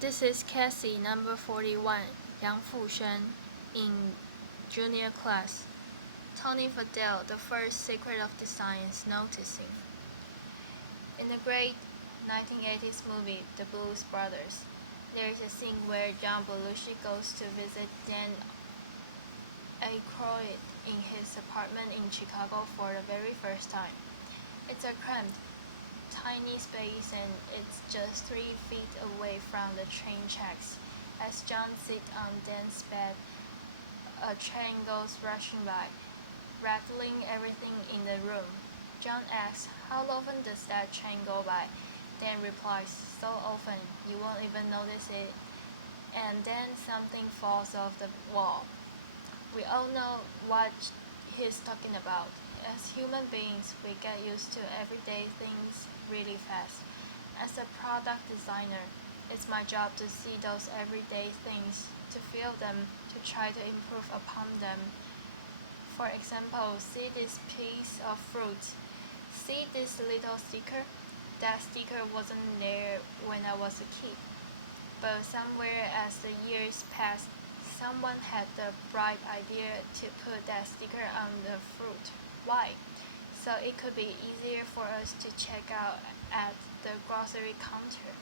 This is Cassie, number 41, Yang Fushen, in junior class. Tony Fadell, the first secret of design is noticing. In the great 1980s movie, The Blues Brothers, there is a scene where John Belushi goes to visit Dan Aykroyd in his apartment in Chicago for the very first time. It's a cramped, tiny space and it's just 3 feet away from the train tracks. As John sits on Dan's bed, a train goes rushing by, rattling everything in the room. John asks, "How often does that train go by?" Dan replies, "So often, you won't even notice it." And then something falls off the wall. We all know what he's talking about. As human beings, we get used to everyday things really fast. As a product designer, it's my job to see those everyday things, to feel them, to try to improve upon them. For example, see this piece of fruit. See this little sticker? That sticker wasn't there when I was a kid. But somewhere as the years passed, someone had the bright idea to put that sticker on the fruit. Why? So it could be easier for us to check out at the grocery counter.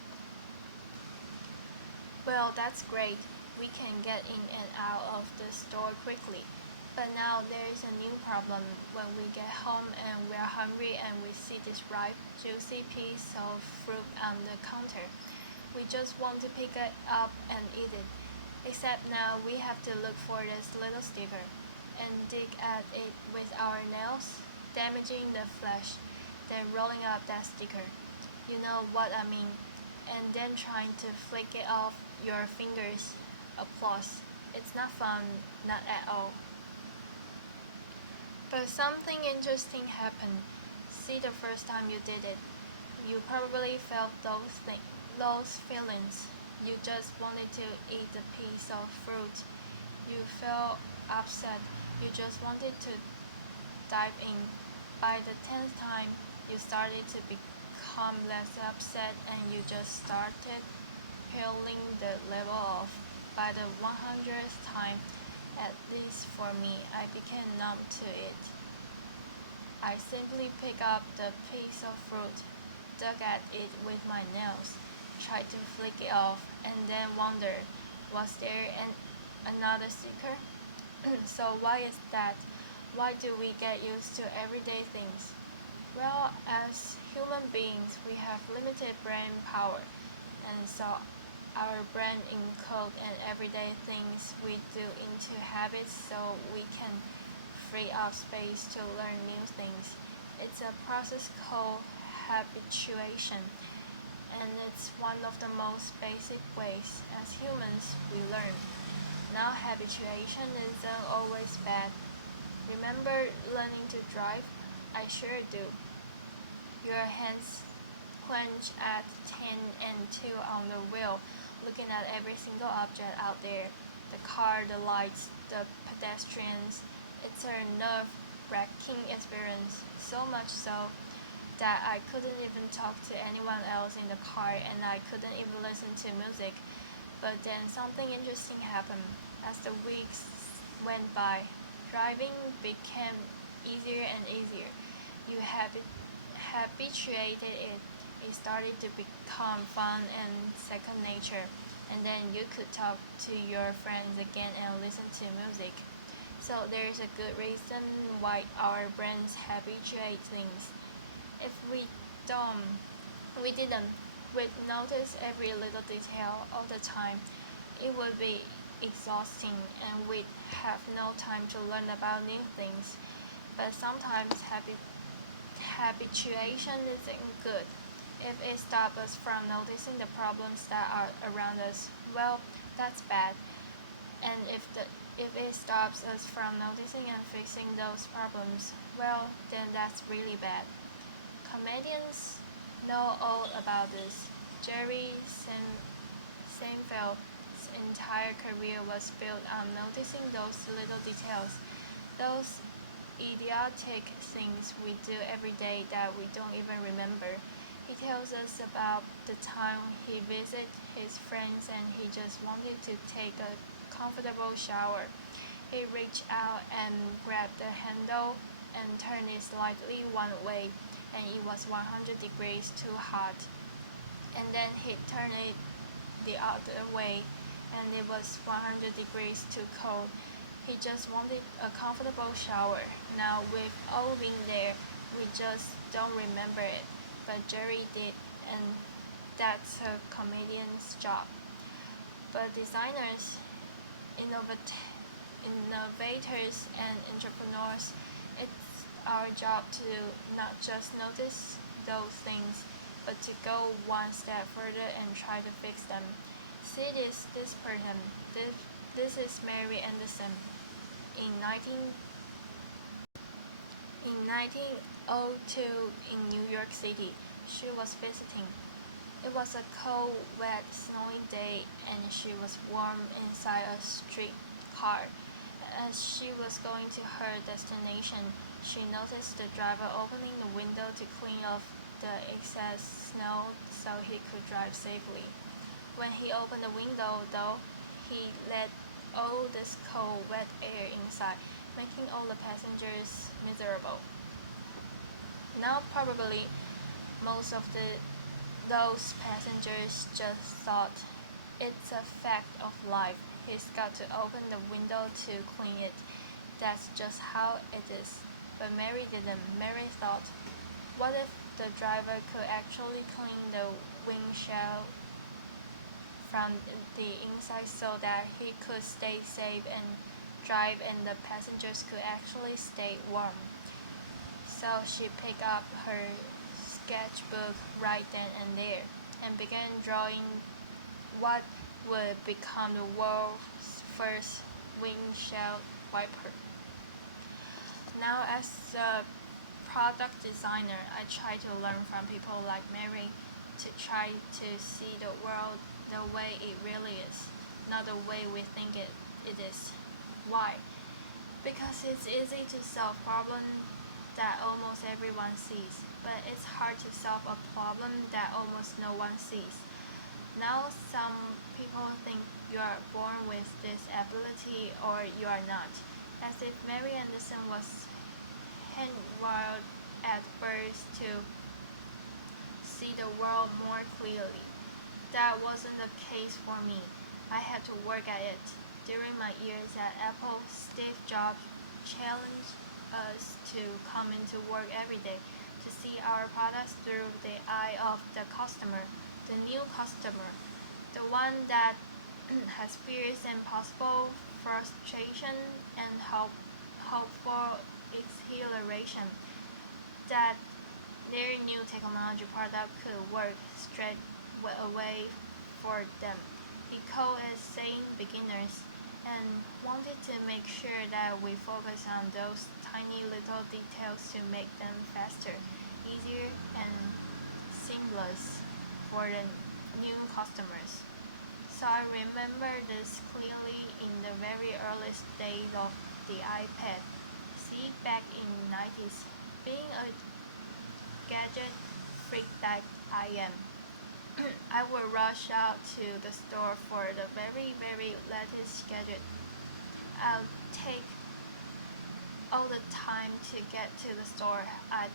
Well, that's great. We can get in and out of the store quickly. But now there is a new problem. When we get home and we are hungry and we see this ripe, juicy piece of fruit on the counter, we just want to pick it up and eat it. Except now we have to look for this little sticker and dig at it with our nails, damaging the flesh, then rolling up that sticker. You know what I mean? And then trying to flick it off your fingers. Applause. It's not fun, not at all. But something interesting happened. See, the first time you did it, you probably felt those feelings. You just wanted to eat a piece of fruit. You felt upset. You just wanted to dive in. By the 10th time, you started to become less upset and you just started peeling the level off. By the 100th time, at least for me, I became numb to it. I simply picked up the piece of fruit, dug at it with my nails, tried to flick it off, and then wondered, was there another sticker? So why is that? Why do we get used to everyday things? Well, as human beings, we have limited brain power, and so our brain encodes and everyday things we do into habits so we can free up space to learn new things. It's a process called habituation, and it's one of the most basic ways as humans we learn. Now, habituation isn't always bad. Remember learning to drive? I sure do. Your hands clench at 10 and 2 on the wheel, looking at every single object out there, the car, the lights, the pedestrians. It's a nerve-wracking experience, so much so that I couldn't even talk to anyone else in the car and I couldn't even listen to music. But then something interesting happened. As the weeks went by, driving became easier and easier. You habituated it. It started to become fun and second nature. And then you could talk to your friends again and listen to music. So there is a good reason why our brains habituate things. If we didn't, we'd notice every little detail all the time. It would be exhausting and we'd have no time to learn about new things. But sometimes habituation isn't good. If it stops us from noticing the problems that are around us, well, that's bad. And if it stops us from noticing and fixing those problems, well, then that's really bad. Comedians know all about this. Jerry Seinfeld's entire career was built on noticing those little details, those idiotic things we do every day that we don't even remember. He tells us about the time he visited his friends and he just wanted to take a comfortable shower. He reached out and grabbed the handle and turned it slightly one way, and it was 100 degrees too hot. And then he turned it the other way, and it was 100 degrees too cold. He just wanted a comfortable shower. Now, we've all been there, we just don't remember it. But Jerry did, and that's a comedian's job. But designers, innovators, and entrepreneurs, it's our job to not just notice those things, but to go one step further and try to fix them. See this person. This is Mary Anderson. In 1902 in New York City, she was visiting. It was a cold, wet, snowy day, and she was warm inside a streetcar. As she was going to her destination, she noticed the driver opening the window to clean off the excess snow so he could drive safely. When he opened the window, though, he let all this cold, wet air inside, making all the passengers miserable. Now, probably, most of those passengers just thought, it's a fact of life. He's got to open the window to clean it. That's just how it is. But Mary didn't. Mary thought, what if the driver could actually clean the windshield from the inside so that he could stay safe and drive and the passengers could actually stay warm? So she picked up her sketchbook right then and there and began drawing what would become the world's first windshield wiper. Now, as a product designer, I try to learn from people like Mary to try to see the world the way it really is, not the way we think it is. Why? Because it's easy to solve problems that almost everyone sees, but it's hard to solve a problem that almost no one sees. Now, some people think you are born with this ability or you are not, as if Mary Anderson was handwired at birth to see the world more clearly. That wasn't the case for me. I had to work at it. During my years at Apple, Steve Jobs challenged us to come into work every day to see our products through the eye of the customer, the new customer, the one that has fears and possible frustration and hope for exhilaration, that their new technology product could work straight away for them. He called us saying beginners and wanted to make sure that we focus on those tiny little details to make them faster, easier, and seamless for the new customers. So I remember this clearly in the very earliest days of the iPad. See, back in 90s, being a gadget freak that I am, I would rush out to the store for the very latest gadget. I'll take all the time to get to the store. I'd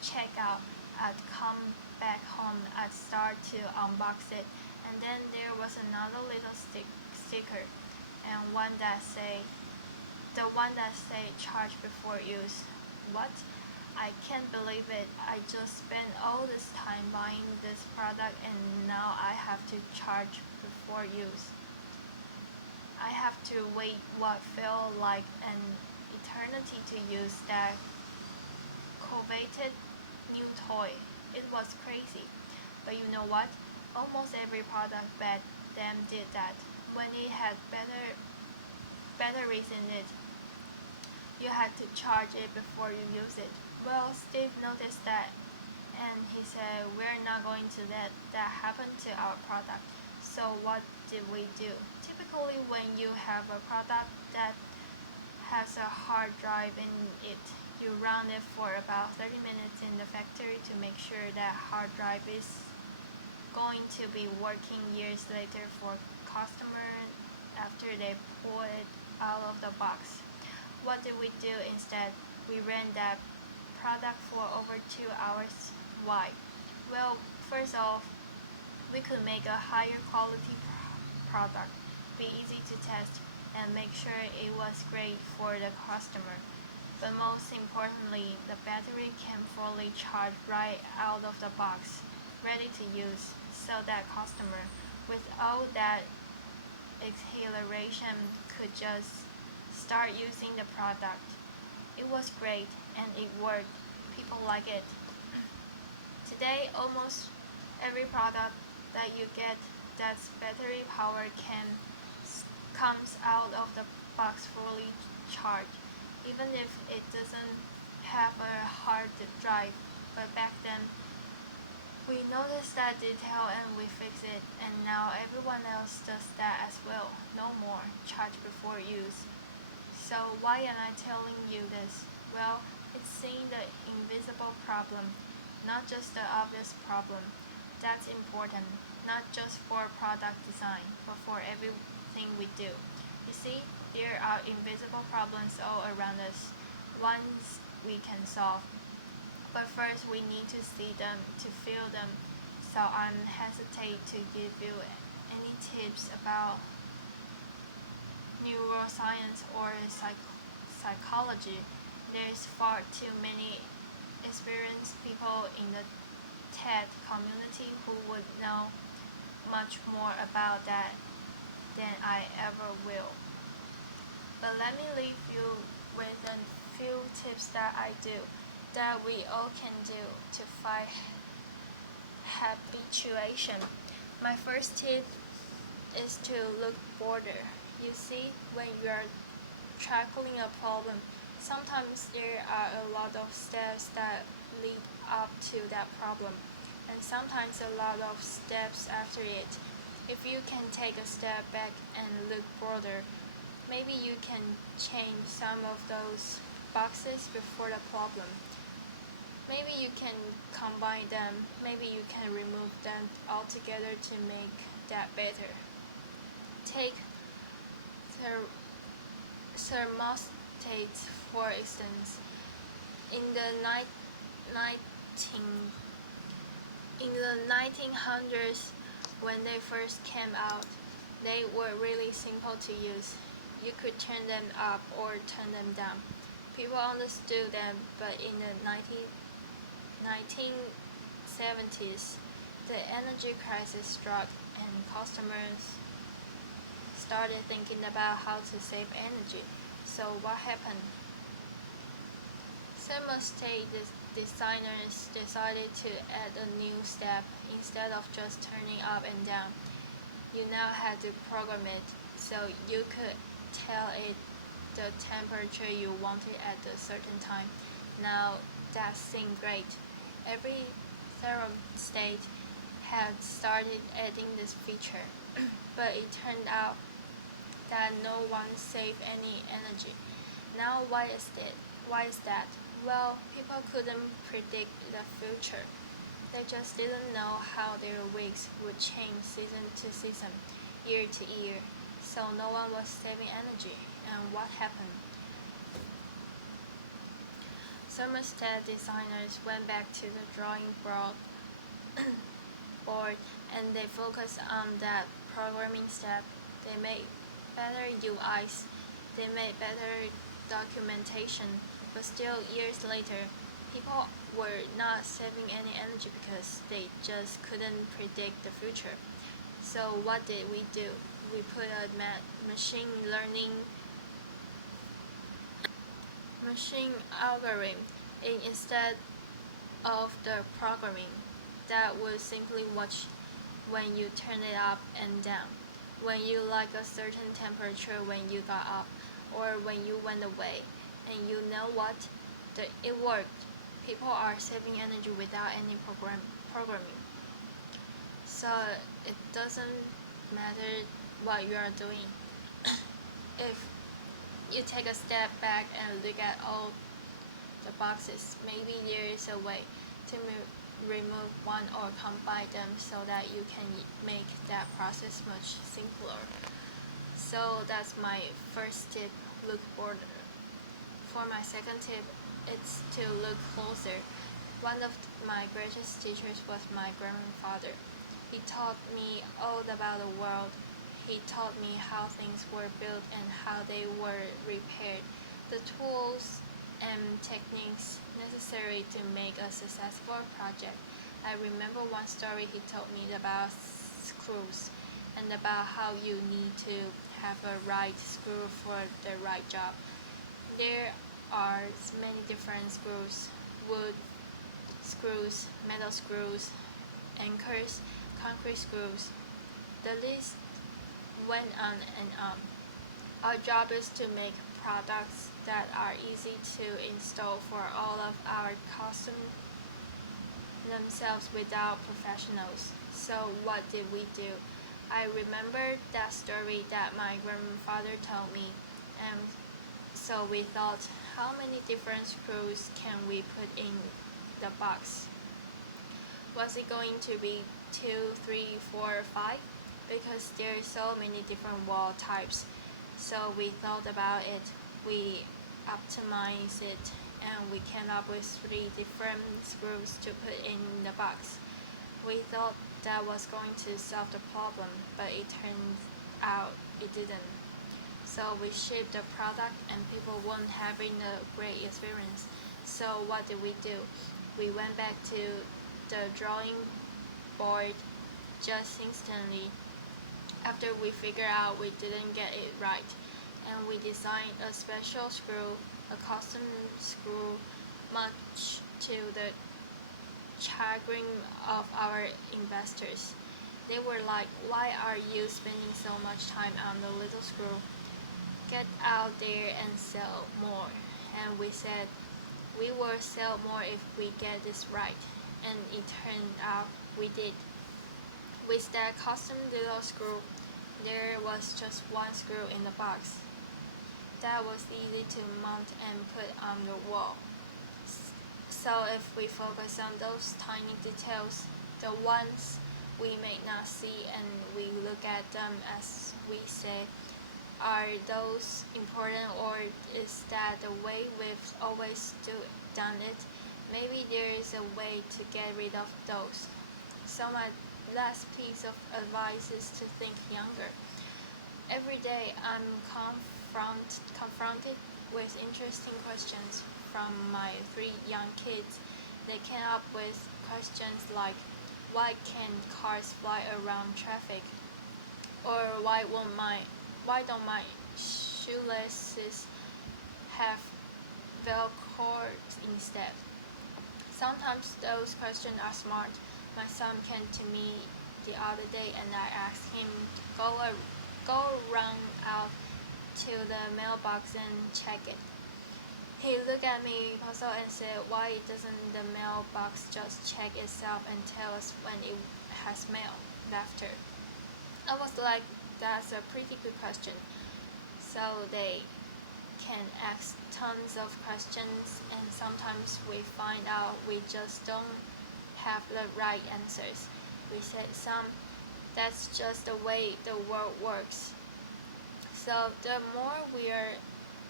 check out, I'd come back home, I'd start to unbox it, and then there was another little sticker, and the one that say charge before use. What? I can't believe it. I just spent all this time buying this product and now I have to charge before use. I have to wait what felt like an eternity to use that coveted new toy. It was crazy. But you know what? Almost every product back then did that. When it had batteries in it, you had to charge it before you use it. Well, Steve noticed that and he said, we're not going to let that happen to our product. So what did we do? Typically, when you have a product that has a hard drive in it, You run it for about 30 minutes in the factory to make sure that hard drive is going to be working years later for customers after they pull it out of the box. What did we do instead? We ran that product for over 2 hours. Why? Well, first off, we could make a higher quality product, be easy to test, and make sure it was great for the customer. But most importantly, the battery came fully charged right out of the box, ready to use, so that customer, with all that exhilaration, could just start using the product. It was great and it worked. People like it. Today, almost every product that you get that's battery powered comes out of the box fully charged, even if it doesn't have a hard drive. But back then, we noticed that detail and we fixed it, and now everyone else does that as well. No more charge before use. So why am I telling you this? Well, it's seeing the invisible problem, not just the obvious problem. That's important, not just for product design, but for everything we do. You see, there are invisible problems all around us, ones we can solve. But first, we need to see them, to feel them. So I hesitate to give you any tips about neuroscience or psychology. There's far too many experienced people in the TED community who would know much more about that than I ever will. But let me leave you with a few tips that I do, that we all can do to fight habituation. My first tip is to look broader. You see, when you are tackling a problem, sometimes there are a lot of steps that lead up to that problem, and sometimes a lot of steps after it. If you can take a step back and look broader, maybe you can change some of those boxes before the problem. Maybe you can combine them, maybe you can remove them altogether to make that better. Take thermostats, for instance. In the 1900s, when they first came out, they were really simple to use. You could turn them up or turn them down. People understood them, but in the 1970s, the energy crisis struck and customers started thinking about how to save energy. So what happened? Thermostat designers decided to add a new step. Instead of just turning up and down, you now had to program it so you could tell it the temperature you wanted at a certain time. Now that seemed great. Every thermostat had started adding this feature, but it turned out that no one saved any energy. Now why is that? Well, people couldn't predict the future. They just didn't know how their weeks would change season to season, year to year. So no one was saving energy. And what happened? Thermostat designers went back to the drawing board and they focused on that programming step. They made better UIs, they made better documentation, but still years later, people were not saving any energy because they just couldn't predict the future. So what did we do? We put a machine algorithm in instead of the programming that would simply watch when you turn it up and down, when you like a certain temperature when you got up, or when you went away. And you know what? It worked. People are saving energy without any programming. So it doesn't matter what you are doing. If you take a step back and look at all the boxes. Maybe there is a way to remove one or combine them so that you can make that process much simpler. So that's my first tip, look border. For my second tip, it's to look closer. One of my greatest teachers was my grandfather. He taught me all about the world. He taught me how things were built and how they were repaired, the tools and techniques necessary to make a successful project. I remember one story he told me about screws and about how you need to have a right screw for the right job. There are many different screws: wood screws, metal screws, anchors, concrete screws. The list went on and on. Our job is to make products that are easy to install for all of our customers themselves without professionals. So what did we do? I remember that story that my grandfather told me, and so we thought, how many different screws can we put in the box? Was it going to be 2, 3, 4, 5? Because there are so many different wall types. So we thought about it, we optimized it, and we came up with 3 different screws to put in the box. We thought that was going to solve the problem, but it turned out it didn't. So we shipped the product and people weren't having a great experience. So what did we do? We went back to the drawing board just instantly after we figured out we didn't get it right, and we designed a special screw, a custom screw, much to the chagrin of our investors. They were like, why are you spending so much time on the little screw? Get out there and sell more. And we said, we will sell more if we get this right. And it turned out we did. With that custom little screw, there was just one screw in the box. That was easy to mount and put on the wall. So if we focus on those tiny details, the ones we may not see, and we look at them as we say, are those important, or is that the way we've always done it? Maybe there is a way to get rid of those. So my last piece of advice is to think younger. Every day I'm confronted with interesting questions from my 3 young kids. They came up with questions like, why can't cars fly around traffic? Or why don't my shoelaces have Velcro instead? Sometimes those questions are smart. My son came to me the other day and I asked him to go run out to the mailbox and check it. He looked at me puzzled and said, why doesn't the mailbox just check itself and tell us when it has mail? Laughter. I was like, that's a pretty good question. So they can ask tons of questions, and sometimes we find out we just don't have the right answers. We said that's just the way the world works. So the more we are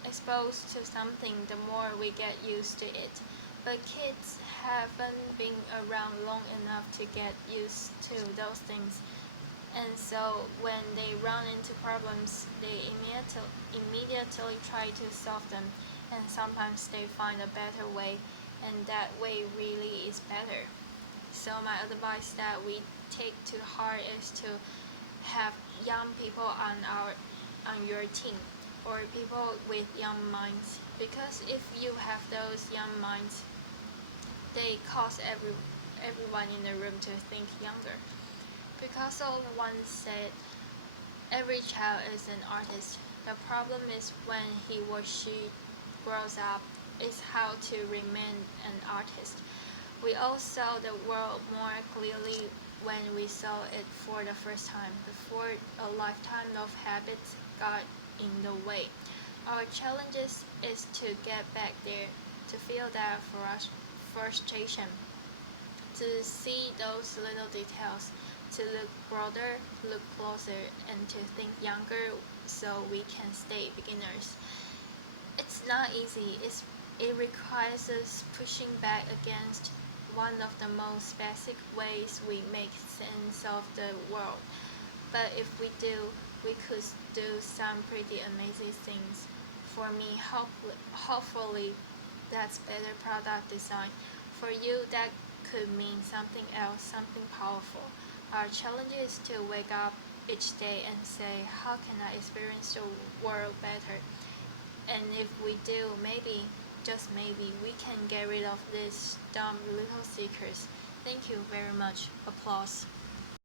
exposed to something, the more we get used to it. But kids haven't been around long enough to get used to those things. And so when they run into problems, they immediately try to solve them. And sometimes they find a better way, and that way really is better. So my advice that we take to heart is to have young people on your team, or people with young minds, because if you have those young minds, they cause everyone in the room to think younger. Picasso once said, every child is an artist. The problem is when he or she grows up is how to remain an artist. We all saw the world more clearly when we saw it for the first time, before a lifetime of habits got in the way. Our challenge is to get back there, to feel that frustration, to see those little details, to look broader, look closer, and to think younger so we can stay beginners. It's not easy. It requires us pushing back against one of the most basic ways we make sense of the world. But if we do, we could do some pretty amazing things. For me, hopefully, that's better product design. For you, that could mean something else, something powerful. Our challenge is to wake up each day and say, how can I experience the world better? And if we do, maybe, just maybe, we can get rid of these dumb little seekers. Thank you very much. Applause.